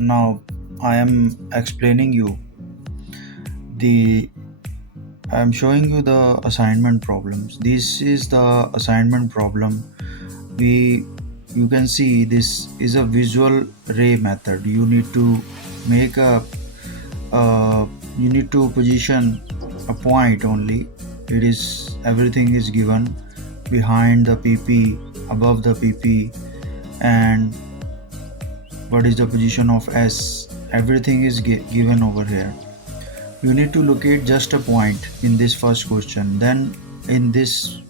Now I am explaining you the I am showing you the assignment problems. This is the assignment problem. We You can see this is a visual ray method. You need to make a uh, you need to position a point only. It is everything is given behind the PP, above the PP, and what is the position of S. Everything is given over here. You need to locate just a point in this first question. Then in this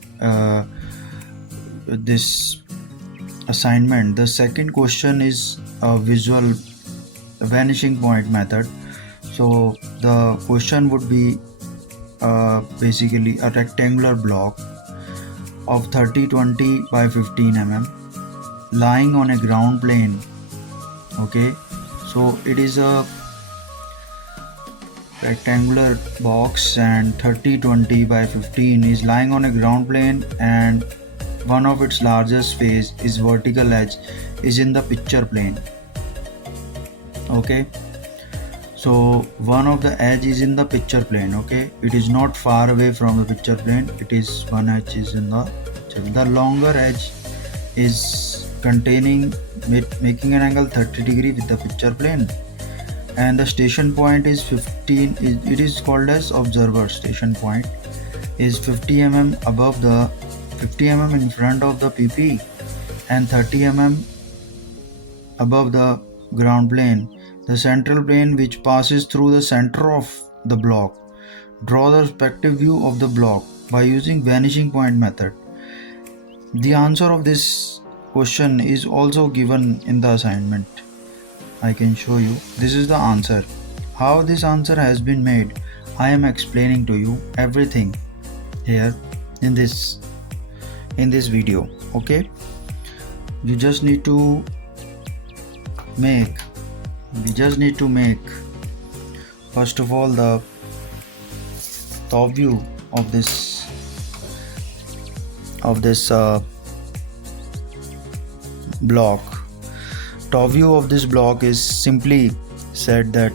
assignment, the second question is a visual vanishing point method. So the question would be basically a rectangular block of 30-20 by 15 mm lying on a ground plane. Okay, so it is a rectangular box and 30-20 by 15 is lying on a ground plane, and one of its largest face is vertical edge is in the picture plane. Okay, so one of the edge is in the picture plane. Okay, it is not far away from the picture plane. It is one edge is in the picture. The longer edge is containing making an angle 30 degree with the picture plane, and the station point is 15. It is called as observer station point is 50 mm above the 50 mm in front of the PP and 30 mm above the ground plane. The central plane which passes through the center of the block. Draw the perspective view of the block by using vanishing point method. The answer of this question is also given in the assignment. I can show you. This is the answer. How this answer has been made, I am explaining to you everything here in this video. Okay, you just need to make first of all the top view of this block. Top view of this block is simply said that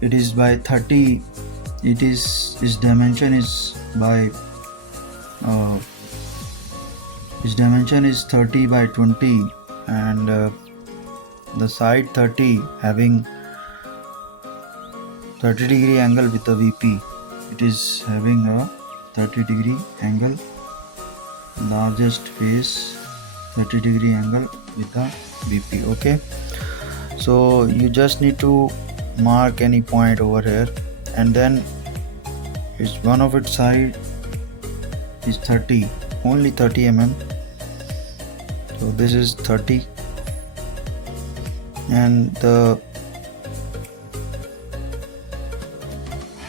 it is by 30. Its dimension is by its dimension is 30 by 20, and the side 30 having 30-degree angle with the VP. It is having a 30-degree angle. Largest face 30-degree angle with the VP. Okay, so you just need to mark any point over here, and then it's one of its side is 30, only 30 mm. So this is 30, and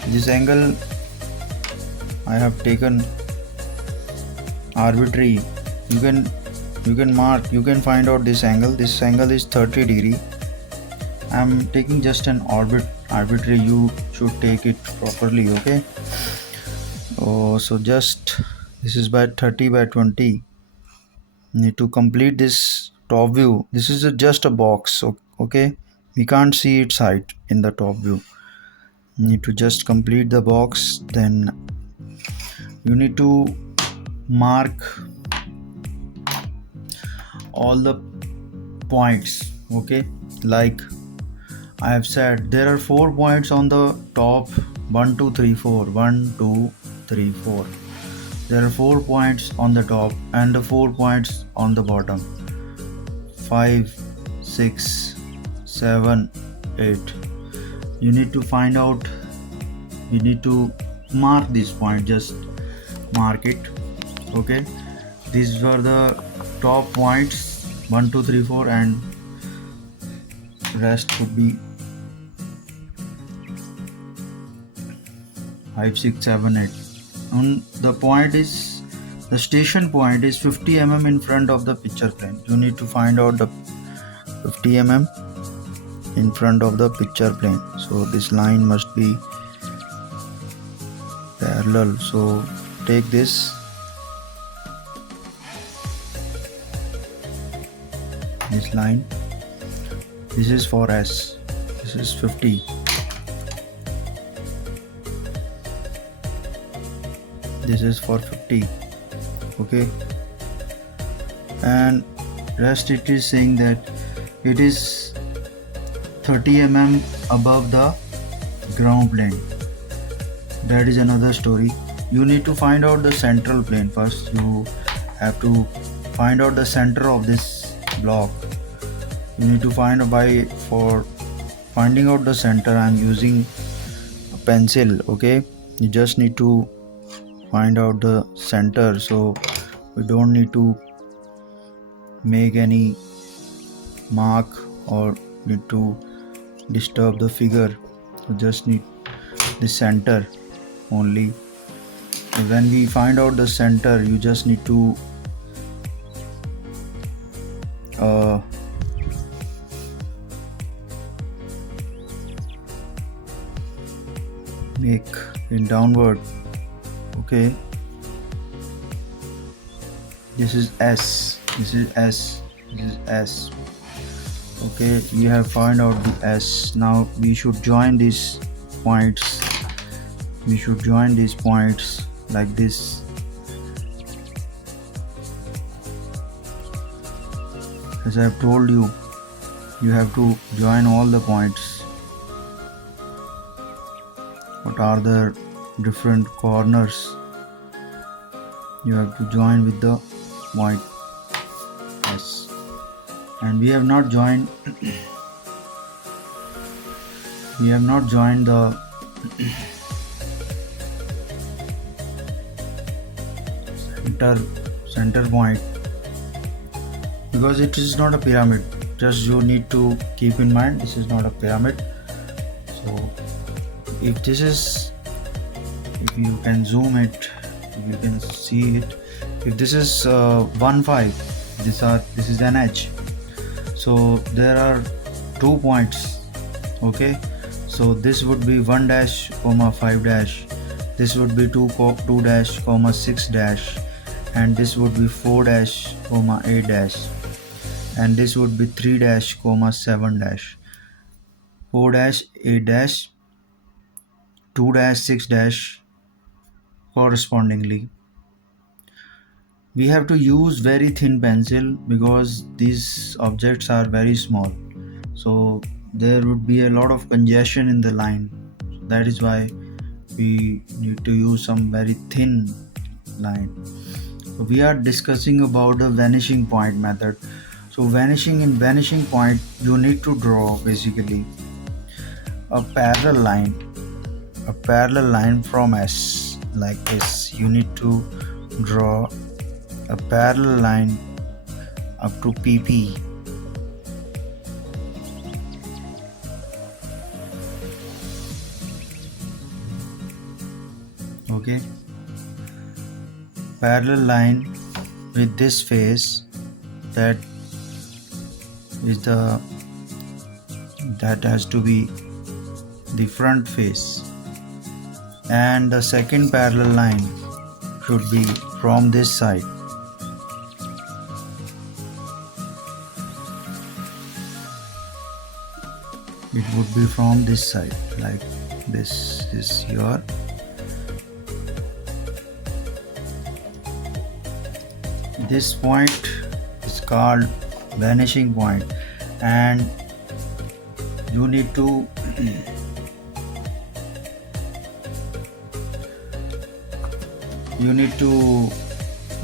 this angle I have taken arbitrary. You can mark, you can find out this angle. This angle is 30 degree. I am taking just an arbitrary. You should take it properly. Okay, so just this is by 30 by 20. Need to complete this top view. This is just a box. Okay, we can't see its height in the top view. Need to just complete the box. Then you need to mark all the points. Okay, like I have said, there are 4 points on the top. 1 2 3 4 1 2 3 4. There are 4 points on the top and the 4 points on the bottom. 5 6 7 8. You need to find out. You need to mark this point. Just mark it. Okay, these were the top points 1 2 3 4, and rest could be 5 6 7 8. And the point is, the station point is 50 mm in front of the picture plane. You need to find out the 50 mm in front of the picture plane. So this line must be parallel. So take this line This is for S. This is 50. This is for 50. Okay. And rest it is saying that it is 30 mm above the ground plane. That is another story. You need to find out the central plane first. You have to find out the center of this block. You need to find for finding out the center. I'm using a pencil. Okay, you just need to find out the center, so we don't need to make any mark or need to disturb the figure. You just need the center only. So when we find out the center, you just need to make it downward. Okay, this is S, this is S, this is S. Okay, we have found out the S. Now we should join these points. We should join these points like this. As I have told you, you have to join all the points. What are the different corners? You have to join with the point S. And we have not joined the center point because it is not a pyramid. Just you need to keep in mind this is not a pyramid. So if you can zoom it, if you can see it, if this is 1 5, this is an edge. So there are 2 points. Okay, so this would be 1 dash comma 5 dash, this would be 2 dash comma 6 dash, and this would be 4 dash comma 8 dash, and this would be 3 dash comma 7 dash, 4 dash 8 dash, 2 dash 6 dash. Correspondingly, we have to use very thin pencil because these objects are very small, so there would be a lot of congestion in the line. That is why we need to use some very thin line. So we are discussing about the vanishing point method. So vanishing point, you need to draw basically a parallel line from S like this. You need to draw a parallel line up to PP. Okay, parallel line with this face, that has to be the front face, and the second parallel line should be from this side. It would be from this side, like this is your this point is called vanishing point, and you need to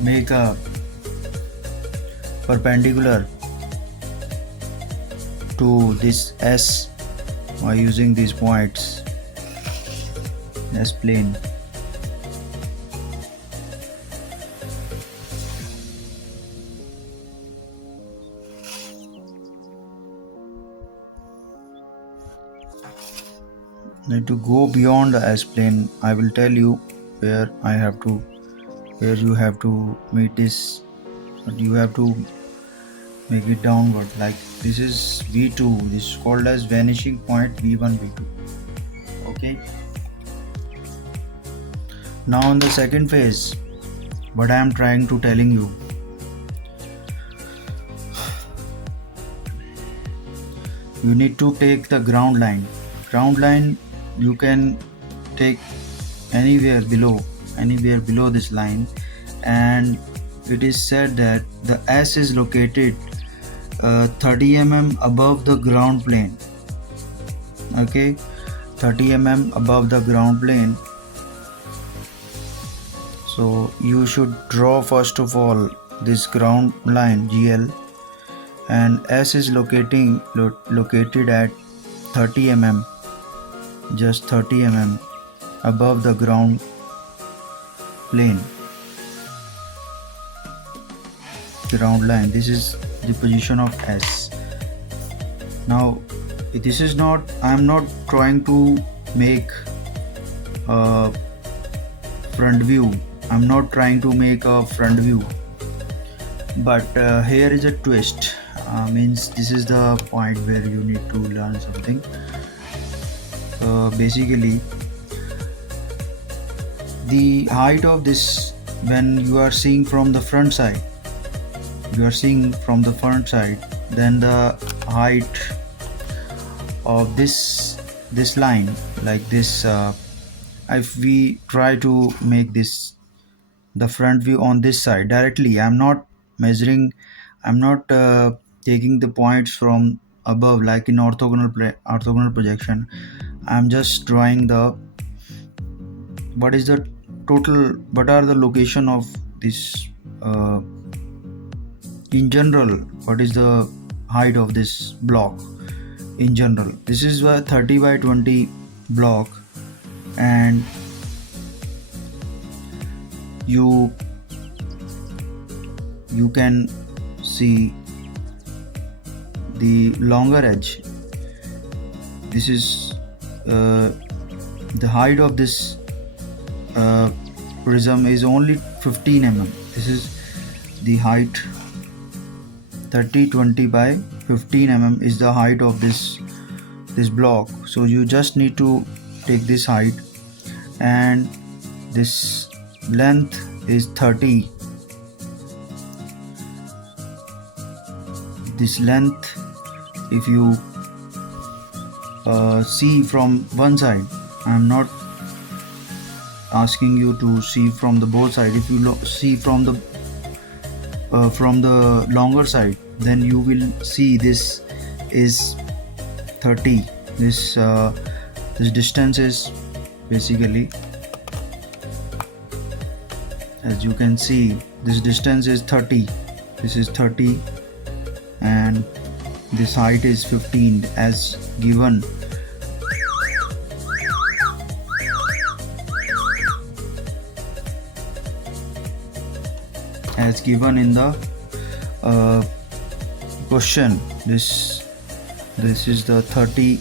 make a perpendicular to this S by using these points as plane. Need to go beyond the S plane. I will tell you where you have to meet this, but you have to make it downward. Like this is V2. This is called as vanishing point V1 V2. Okay. Now in the second phase, what I am trying to telling you, you need to take the ground line. You can take anywhere below this line, and it is said that the S is located 30 mm above the ground plane. Okay, 30 mm above the ground plane. So you should draw first of all this ground line GL, and S is located at 30 mm, just 30 mm above the ground plane, ground line. This is the position of S. Now this is not, I am not trying to make a front view. I'm not trying to make a front view, but here is a twist. Means this is the point where you need to learn something. Basically, the height of this, when you are seeing from the front side, then the height of this line, like this, if we try to make this the front view on this side directly, I'm not measuring, I'm not taking the points from above like in orthogonal projection. I'm just drawing the, what is the total, what are the location of this, in general, what is the height of this block in general. This is a 30 by 20 block, and you can see the longer edge. This is the height of this prism is only 15 mm. This is the height, 30 20 by 15 mm is the height of this block. So you just need to take this height, and this length is 30. This length, if you see from one side, I'm not asking you to see from the both side. If you see from the longer side, then you will see this is 30. This distance is basically, as you can see, this distance is 30. This is 30, and this height is 15 as given. As given in the question. This is the 30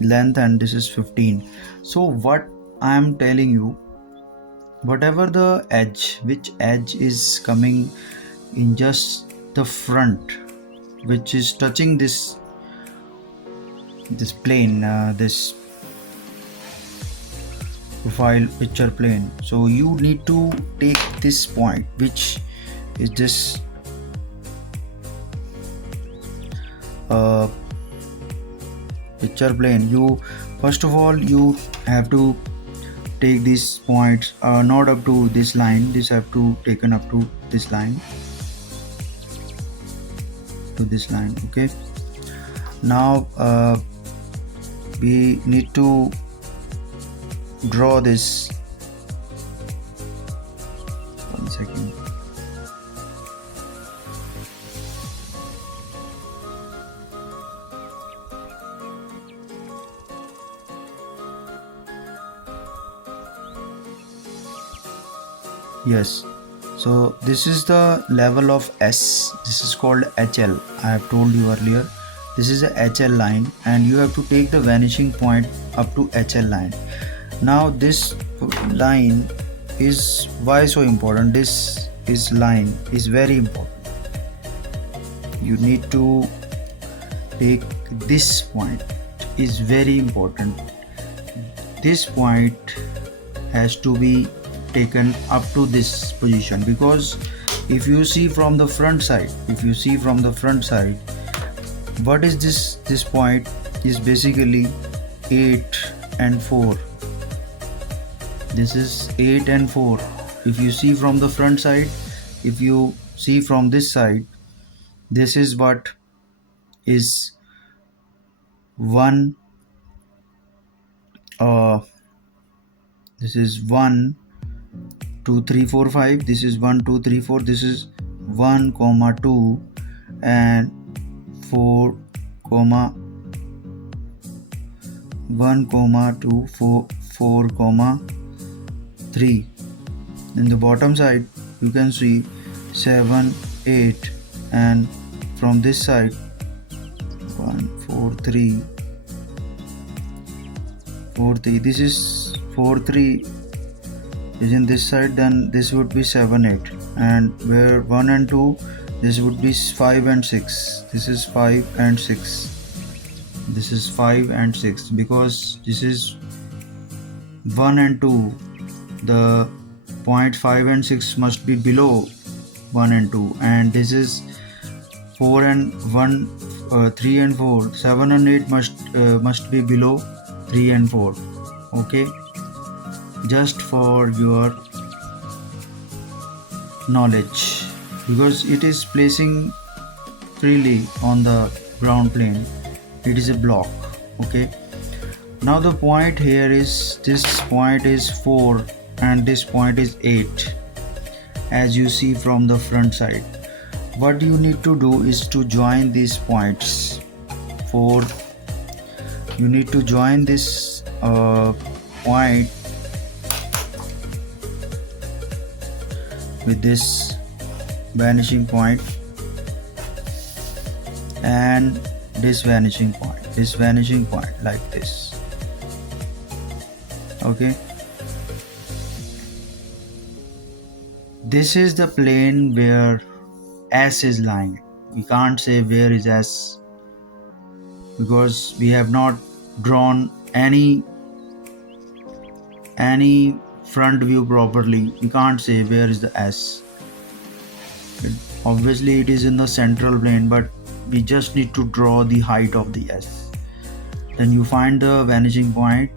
length, and this is 15. So what I am telling you, whatever the edge, which edge is coming in just the front, which is touching this plane, this profile picture plane, so you need to take this point, which is this picture plane. You first of all, you have to take these points, not up to this line, this have to taken up to this line, okay. Now we need to draw this. One second. Yes, so this is the level of S. This is called HL. I have told you earlier, this is a HL line, and you have to take the vanishing point up to HL line. Now this line is why so important. This line is very important. You need to take this point, is very important. This point has to be taken up to this position, because if you see from the front side, What is this point is basically 8 and 4. This is 8 and 4. If you see from the front side, if you see from this side, this is what is 1 this is 1 2 3 4 5. This is 1 2 3 4. This is 1 comma 2 and 4 comma 1 comma 2 4 4 comma 3. In the bottom side you can see 7 8 and from this side 1 4 3 4 3. This is 4 3 is in this side, then this would be 7 8, and where 1 and 2, this would be 5 and 6. This is 5 and 6. This is 5 and 6 because this is 1 and 2. The point 5 and 6 must be below 1 and 2, and this is 4 and 1 3 and 4. 7 and 8 must be below 3 and 4. Okay, just for your knowledge, because it is placing freely on the ground plane. It is a block. Okay, now the point here is, this point is 4 and this point is 8, as you see from the front side. What you need to do is to join these points. 4, you need to join this point with this vanishing point and this vanishing point like this. Okay, this is the plane where S is lying. We can't say where is S because we have not drawn any front view properly. We can't say where is the S. Obviously it is in the central plane, but we just need to draw the height of the S. Then you find the vanishing point,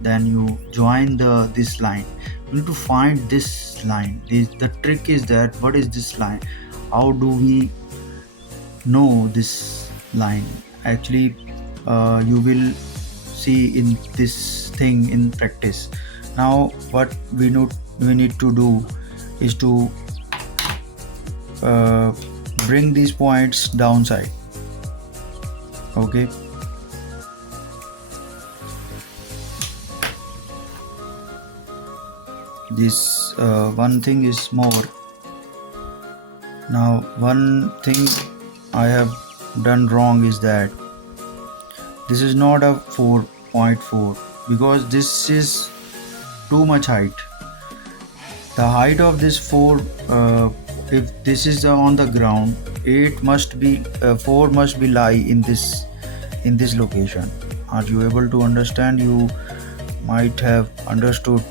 then you join this line. You need to find this line. The trick is that, what is this line? How do we know this line? Actually, you will see in this thing in practice. Now what we need to do is to bring these points downside. Okay, this one thing is more. Now one thing I have done wrong is that this is not a 4.4 because this is too much height. The height of this 4, if this is on the ground, 8 must be 4 must be lie in this location. Are you able to understand? You might have understood.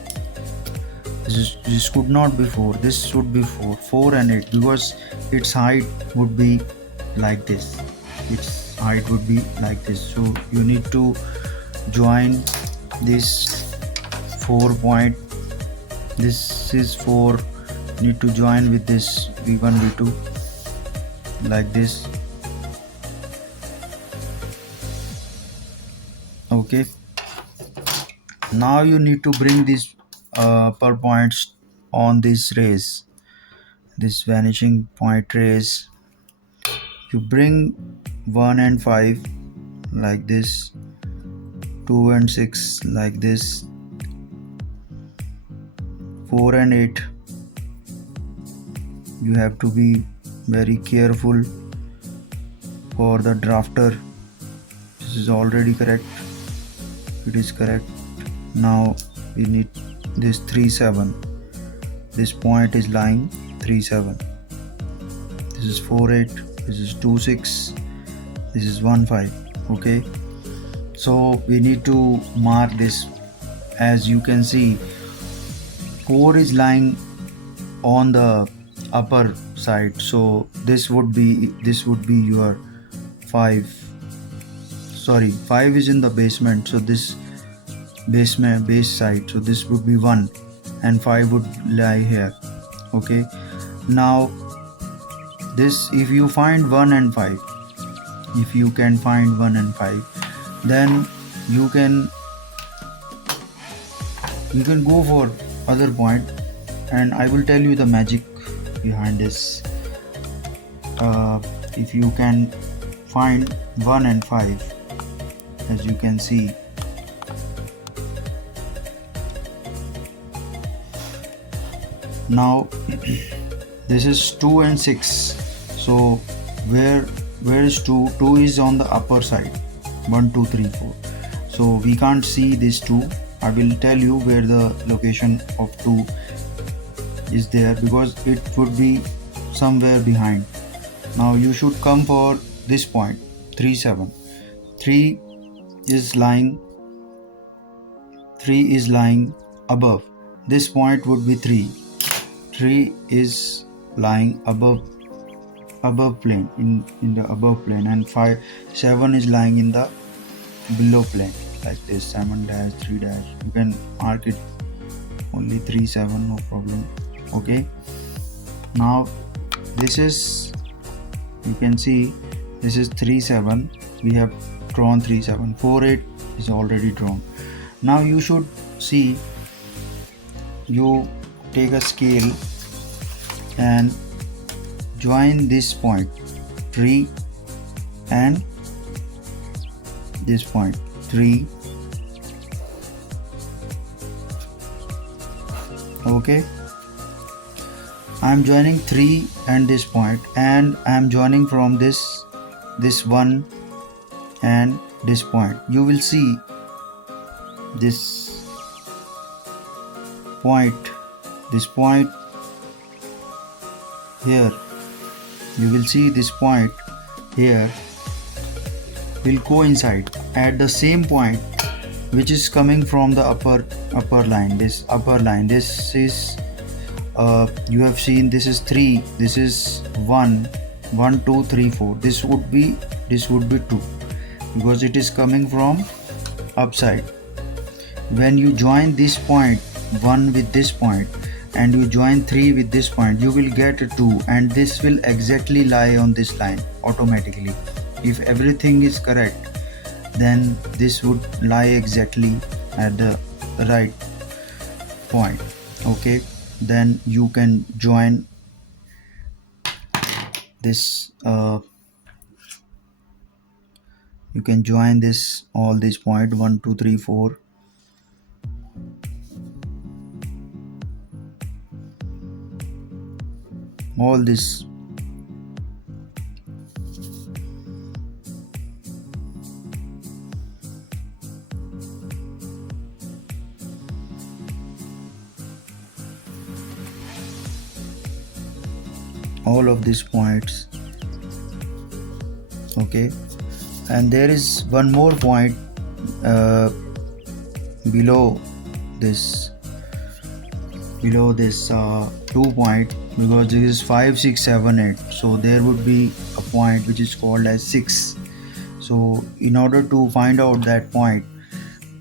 This could not be 4. This should be 4 and 8 because its height would be like this. Its height would be like this. So you need to join this 4 point. This is 4. Need to join with this v1 v2 like this. Okay, now you need to bring these per points on this rays, this vanishing point rays. You bring 1 and 5 like this, 2 and 6 like this, 4 and 8. You have to be very careful for the drafter. This is already correct. It is correct. Now we need this 3 7. This point is lying 3 7. This is 4 8. This is 2 6. This is 1 5. Okay, so we need to mark this. As you can see, 4 is lying on the upper side, so this would be your 5. sorry, 5 is in the basement, so this base side, so this would be 1 and 5 would lie here. Okay, now this, if you find 1 and 5, if you can find 1 and 5, then you can go for other point, and I will tell you the magic behind this. If you can find 1 and 5, as you can see, now this is 2 and 6, so where is 2? 2 is on the upper side, 1 2 3 4, so we can't see this 2. I will tell you where the location of 2 is there, because it would be somewhere behind. Now you should come for this point, 3 7. 3 is lying above. This point would be 3. 3 is lying above plane, in the above plane, and 7 is lying in the below plane, like this, 7 dash 3 dash. You can mark it only 3 7, no problem. Okay, now this is, you can see, this is 3 7. We have drawn 3 7. 4 8 is already drawn. Now you should see, you take a scale and join this point 3 and this point 3. Okay, I am joining 3 and this point, and I am joining from this 1 and this point. You will see this point here. You will see this point here will coincide at the same point, which is coming from the upper line. This upper line, this is you have seen, this is 3, this is 1 2 3 4. This would be 2, because it is coming from upside. When you join this point 1 with this point, and you join 3 with this point, you will get a 2, and this will exactly lie on this line automatically. If everything is correct, then this would lie exactly at the right point. Okay, then you can join this you can join this, all this point 1 2 3 4, all this. All of these points. Okay, and there is one more point below this 2 point, because this is 5 6 7 8, so there would be a point which is called as 6. So in order to find out that point,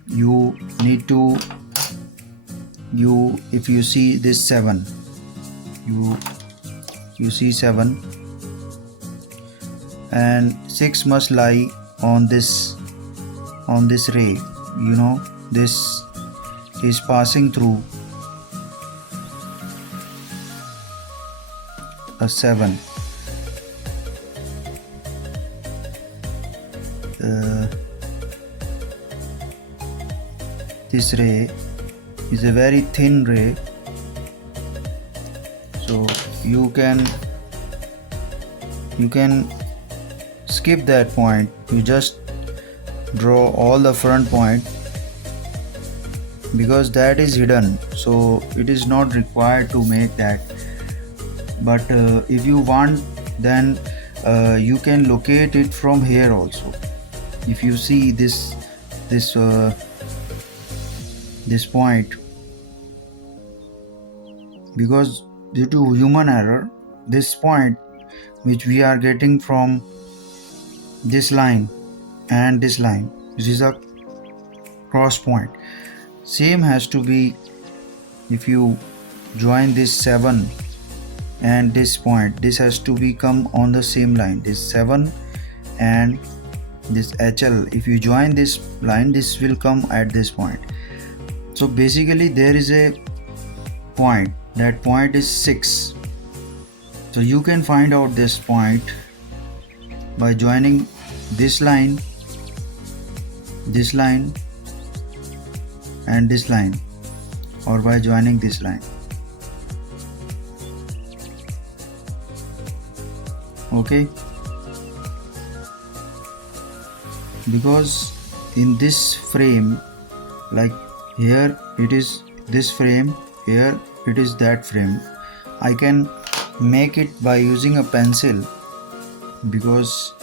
you need to, if you see this 7, you see 7, and 6 must lie on this ray. This is passing through a 7. This ray is a very thin ray, so you can skip that point. You just draw all the front point, because that is hidden, so it is not required to make that. But if you want, then you can locate it from here also. If you see this point, because due to human error, this point which we are getting from this line, and this line, this is a cross point. Same has to be if you join this 7 and this point, this has to become on the same line, this 7 and this HL. If you join this line, this will come at this point. So basically there is a point, that point is 6. So you can find out this point by joining this line and this line, or by joining this line. Okay, because in this frame, like here it is this frame, here it is that frame, I can make it by using a pencil, because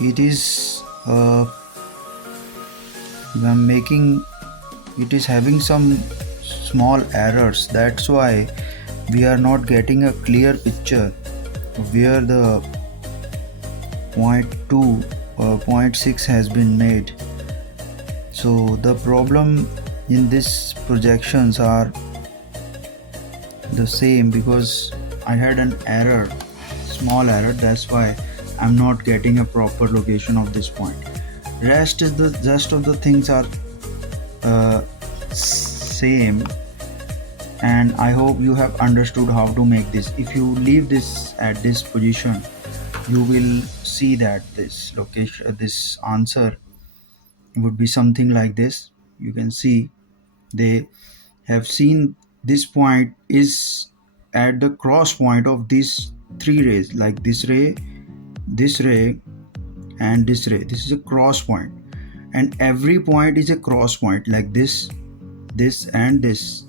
it is I'm making it is having some small errors. That's why we are not getting a clear picture where the point 2 or point 6 has been made. So the problem in this projections are the same, because I had an error, small error, that's why I'm not getting a proper location of this point. Rest of the things are same, and I hope you have understood how to make this. If you leave this at this position, you will see that this location, this answer would be something like this. You can see they have seen this point is at the cross point of these three rays, like this ray, this ray, and this ray. This is a cross point, and every point is a cross point, like this, and this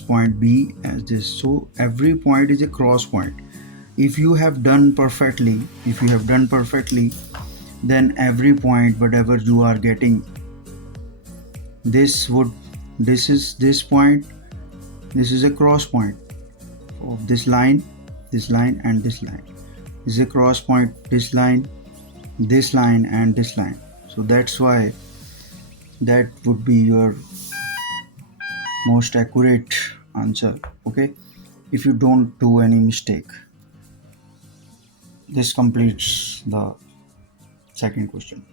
point B as this. So every point is a cross point. If you have done perfectly, then every point whatever you are getting, this is this point, this is a cross point of this line, and this line. This is a cross point, this line, and this line. So that's why that would be your most accurate answer. Okay, if you don't do any mistake. This completes the second question.